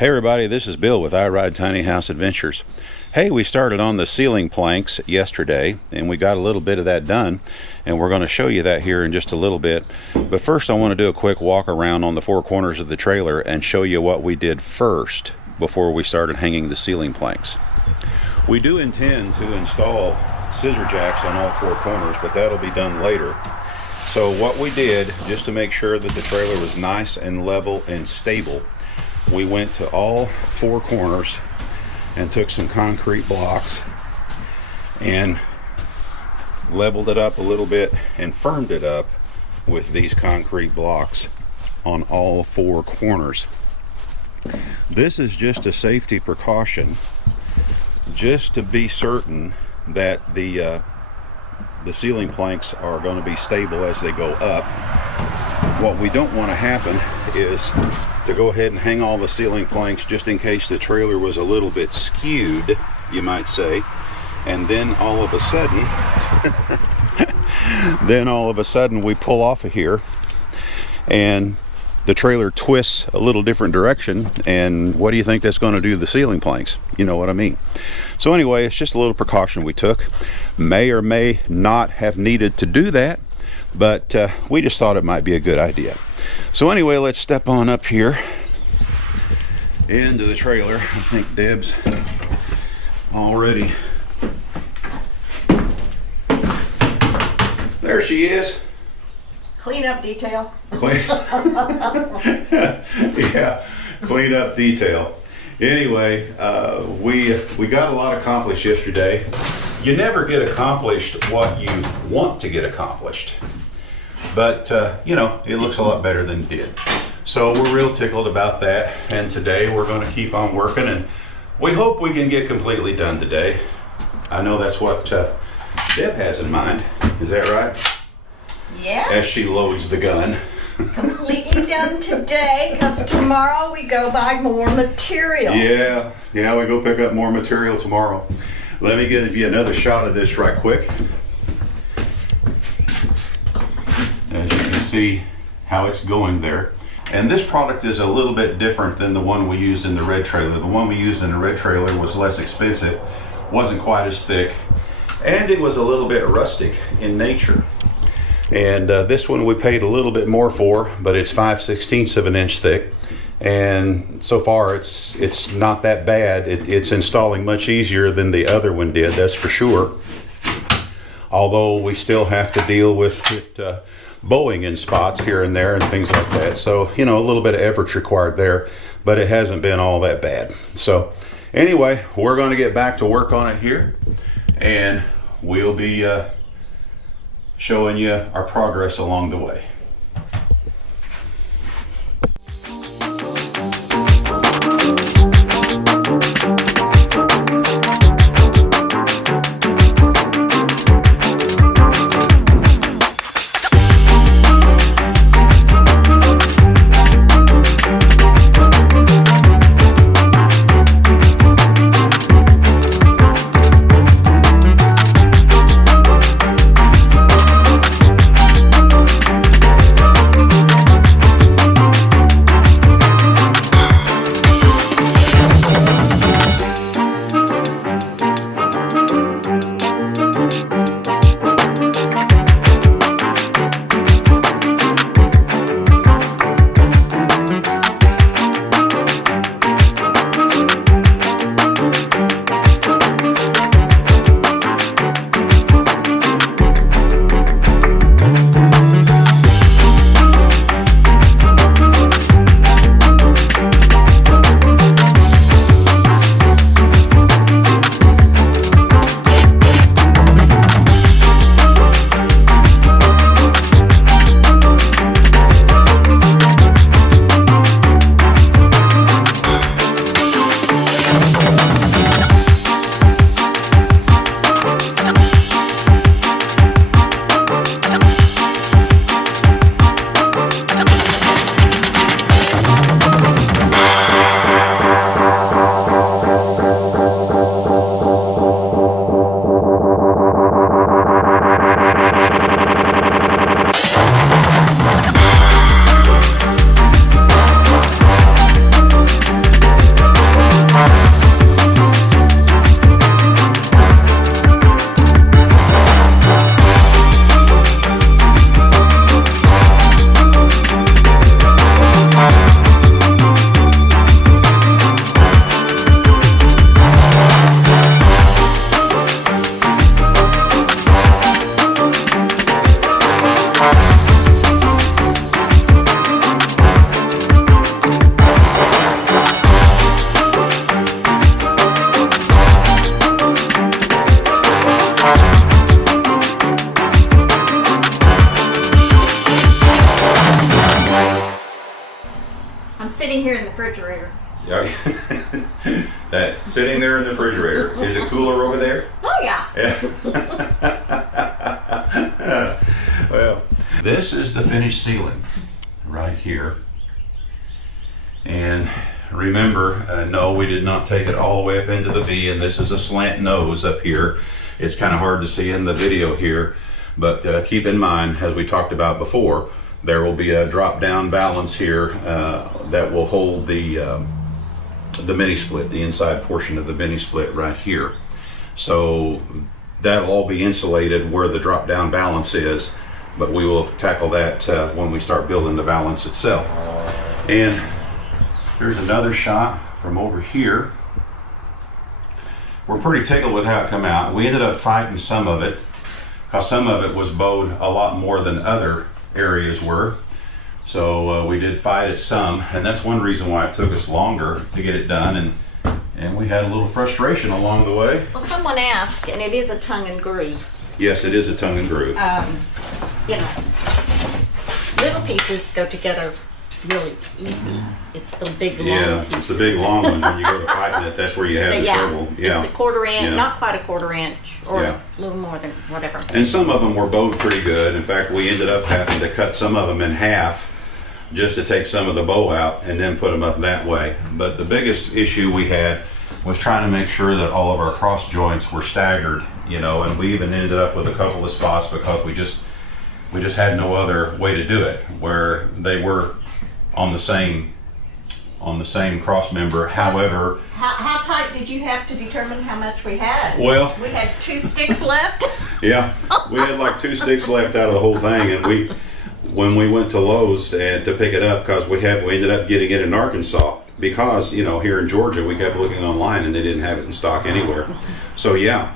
Hey everybody, this is Bill with I Ride Tiny House Adventures. Hey, we started on the ceiling planks yesterday and we got a little bit of that done, and we're going to show you that here in just a little bit. But first I want to do a quick walk around on the four corners of the trailer and show you what we did first before we started hanging the ceiling planks. We do intend to install scissor jacks on all four corners, but that'll be done later. So what we did, just to make sure that the trailer was nice and level and stable, we went to all four corners and took some concrete blocks and leveled it up a little bit and firmed it up with these concrete blocks on all four corners. This is just a safety precaution, just to be certain that the ceiling planks are going to be stable as they go up. What we don't want to happen is to go ahead and hang all the ceiling planks just in case the trailer was a little bit skewed, you might say, and then all of a sudden we pull off of here and the trailer twists a little different direction, and what do you think that's going to do to the ceiling planks? You know what I mean. So anyway, it's just a little precaution we took. May or may not have needed to do that, but we just thought it might be a good idea. So anyway, let's step on up here into the trailer. I think Deb's already, there she is. Clean up detail. Yeah, clean up detail. Anyway, we got a lot accomplished yesterday. You never get accomplished what you want to get accomplished, but you know, it looks a lot better than it did. So we're real tickled about that, and today we're going to keep on working, and we hope we can get completely done today. I know that's what Deb has in mind. Is that right? Yes. As she loads the gun. Completely done today, because tomorrow we go buy more material. Yeah, we go pick up more material tomorrow. Let me give you another shot of this right quick. As you can see how it's going there. And this product is a little bit different than the one we used in the red trailer. The one we used in the red trailer was less expensive, wasn't quite as thick, and it was a little bit rustic in nature. And this one we paid a little bit more for, but it's 5/16 of an inch thick. And so far it's not that bad. It's installing much easier than the other one did, that's for sure. Although we still have to deal with it bowing in spots here and there and things like that. So, you know, a little bit of effort's required there, but it hasn't been all that bad. So anyway, we're going to get back to work on it here, and we'll be showing you our progress along the way. Yeah. That's sitting there in the refrigerator. Is it cooler over there? Oh yeah. Well, this is the finished ceiling right here. And remember, no, we did not take it all the way up into the V, and this is a slant nose up here. It's kind of hard to see in the video here, but keep in mind, as we talked about before, there will be a drop-down balance here that will hold the mini split, the inside portion of the mini split right here. So that'll all be insulated where the drop-down balance is, but we will tackle that when we start building the balance itself. And here's another shot from over here. We're pretty tickled with how it come out. We ended up fighting some of it because some of it was bowed a lot more than other areas were. So we did fight it some, and that's one reason why it took us longer to get it done, and we had a little frustration along the way. Well, someone asked, and it is a tongue and groove. Yes, it is a tongue and groove. You know, little pieces go together really easy. It's the big long pieces. It's the big long one. When you go to fighting it, that's where you have the trouble. Yeah, it's a quarter inch, Yeah. not quite a quarter inch, or Yeah. a little more than whatever. And some of them were bowed pretty good. In fact, we ended up having to cut some of them in half just to take some of the bow out and then put them up that way. But the biggest issue we had was trying to make sure that all of our cross joints were staggered, you know, and we even ended up with a couple of spots because we just had no other way to do it, where they were on the same cross member. However, How tight did you have to determine how much we had? well, We had 2 sticks left. yeah, we had like 2 sticks left out of the whole thing, and when we went to Lowe's and to pick it up, because we ended up getting it in Arkansas, because you know here in Georgia we kept looking online and they didn't have it in stock anywhere. So yeah,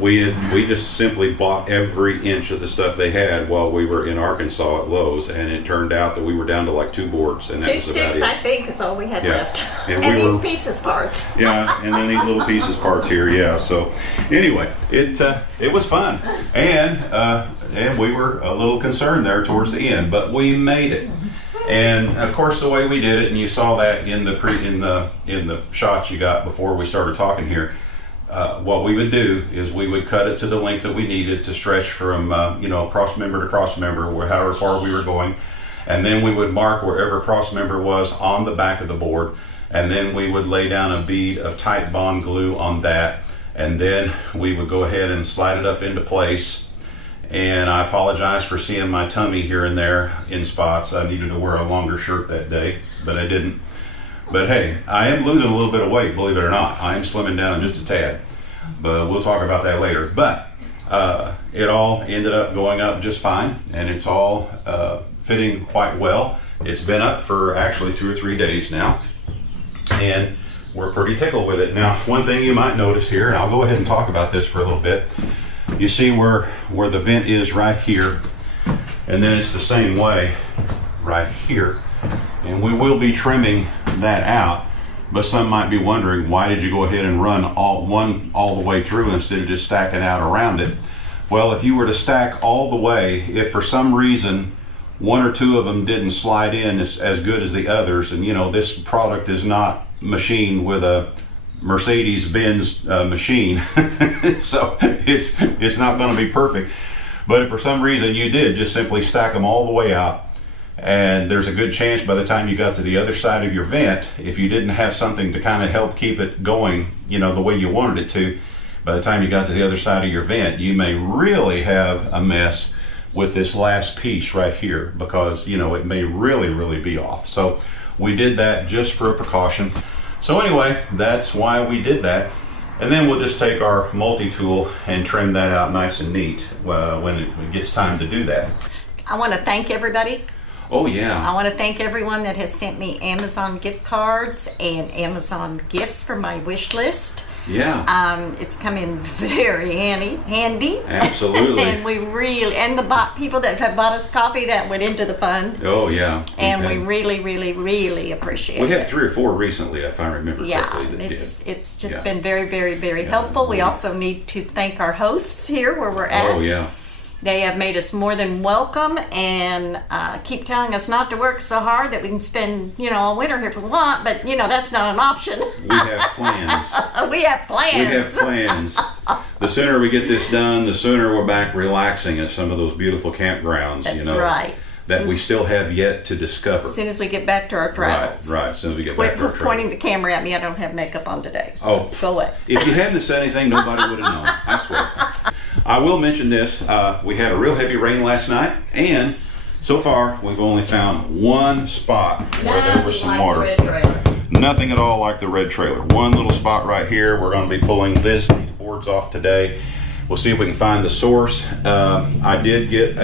we just simply bought every inch of the stuff they had while we were in Arkansas at Lowe's, and it turned out that we were down to like 2 boards, and that 2 was about sticks, it. I think, is all we had Yeah. left. And And, we these were- pieces parts. Yeah, and then these little pieces parts here, yeah. So anyway, it was fun, and we were a little concerned there towards the end, but we made it. And of course, the way we did it, and you saw that in the shots you got before we started talking here. What we would do is we would cut it to the length that we needed to stretch from cross member to cross member, however far we were going, and then we would mark wherever cross member was on the back of the board, and then we would lay down a bead of tight bond glue on that, and then we would go ahead and slide it up into place. And I apologize for seeing my tummy here and there in spots. I needed to wear a longer shirt that day, but I didn't. But hey, I am losing a little bit of weight, believe it or not. I am slimming down just a tad, but we'll talk about that later. But it all ended up going up just fine, and it's all fitting quite well. It's been up for actually 2 or 3 days now, and we're pretty tickled with it. Now, one thing you might notice here, and I'll go ahead and talk about this for a little bit. You see where the vent is right here, and then it's the same way right here. And we will be trimming that out, but some might be wondering, why did you go ahead and run all the way through instead of just stacking out around it? Well, if you were to stack all the way, if for some reason 1 or 2 of them didn't slide in as good as the others, and you know, this product is not machined with a Mercedes-Benz machine, so it's not going to be perfect. But if for some reason you did just simply stack them all the way out, and there's a good chance by the time you got to the other side of your vent, if you didn't have something to kind of help keep it going, you know, the way you wanted it to, by the time you got to the other side of your vent, you may really have a mess with this last piece right here, because you know it may really be off. So we did that just for a precaution. So anyway, that's why we did that. And then we'll just take our multi-tool and trim that out nice and neat when it gets time to do that. I want to thank everybody. Oh yeah. I want to thank everyone that has sent me Amazon gift cards and Amazon gifts for my wish list. Yeah. It's come in very handy. Absolutely. And we really, and the people that have bought us coffee that went into the fund. Oh yeah. And Okay. we really appreciate it. We had 3 or 4 recently, if I remember correctly. That it's just Yeah. been very Yeah. helpful. We also need to thank our hosts here where we're at. Oh yeah. They have made us more than welcome and keep telling us not to work so hard that we can spend, all winter here if we want, but, that's not an option. We have plans. We have plans. We have plans. The sooner we get this done, the sooner we're back relaxing at some of those beautiful campgrounds, That's right. that we still have yet to discover. As soon as we get back to our travels. Right, as soon as we get back to our Quit travels. pointing the camera at me. I don't have makeup on today. Oh. Go away. If you hadn't said anything, nobody would have known. I swear. I will mention this. We had a real heavy rain last night, and so far we've only found one spot where there was some water. Nothing at all like the red trailer. One little spot right here. We're going to be pulling these boards off today. We'll see if we can find the source. I did get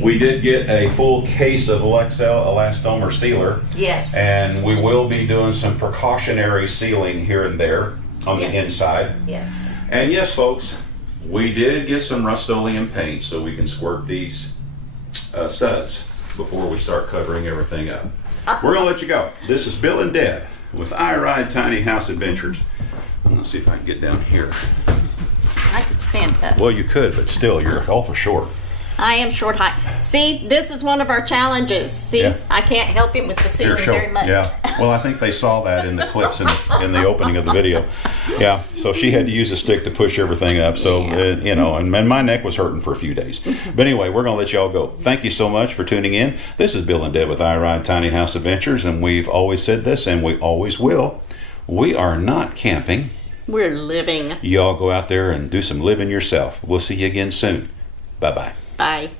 we did get a full case of Lexel elastomer sealer. Yes. And we will be doing some precautionary sealing here and there on the inside. Yes. And yes, folks, we did get some Rust-Oleum paint so we can squirt these studs before we start covering everything up. We're going to let you go. This is Bill and Deb with I Ride Tiny House Adventures. I'm going to see if I can get down here. I could stand that. Well, you could, but still, you're awful short. I am short height. See, this is one of our challenges. See, Yeah. I can't help him with the ceiling very much. Yeah. Well, I think they saw that in the clips in the opening of the video. Yeah. So she had to use a stick to push everything up. So, and my neck was hurting for a few days. But anyway, we're going to let you all go. Thank you so much for tuning in. This is Bill and Deb with I Ride Tiny House Adventures, and we've always said this, and we always will. We are not camping. We're living. Y'all go out there and do some living yourself. We'll see you again soon. Bye-bye. Bye.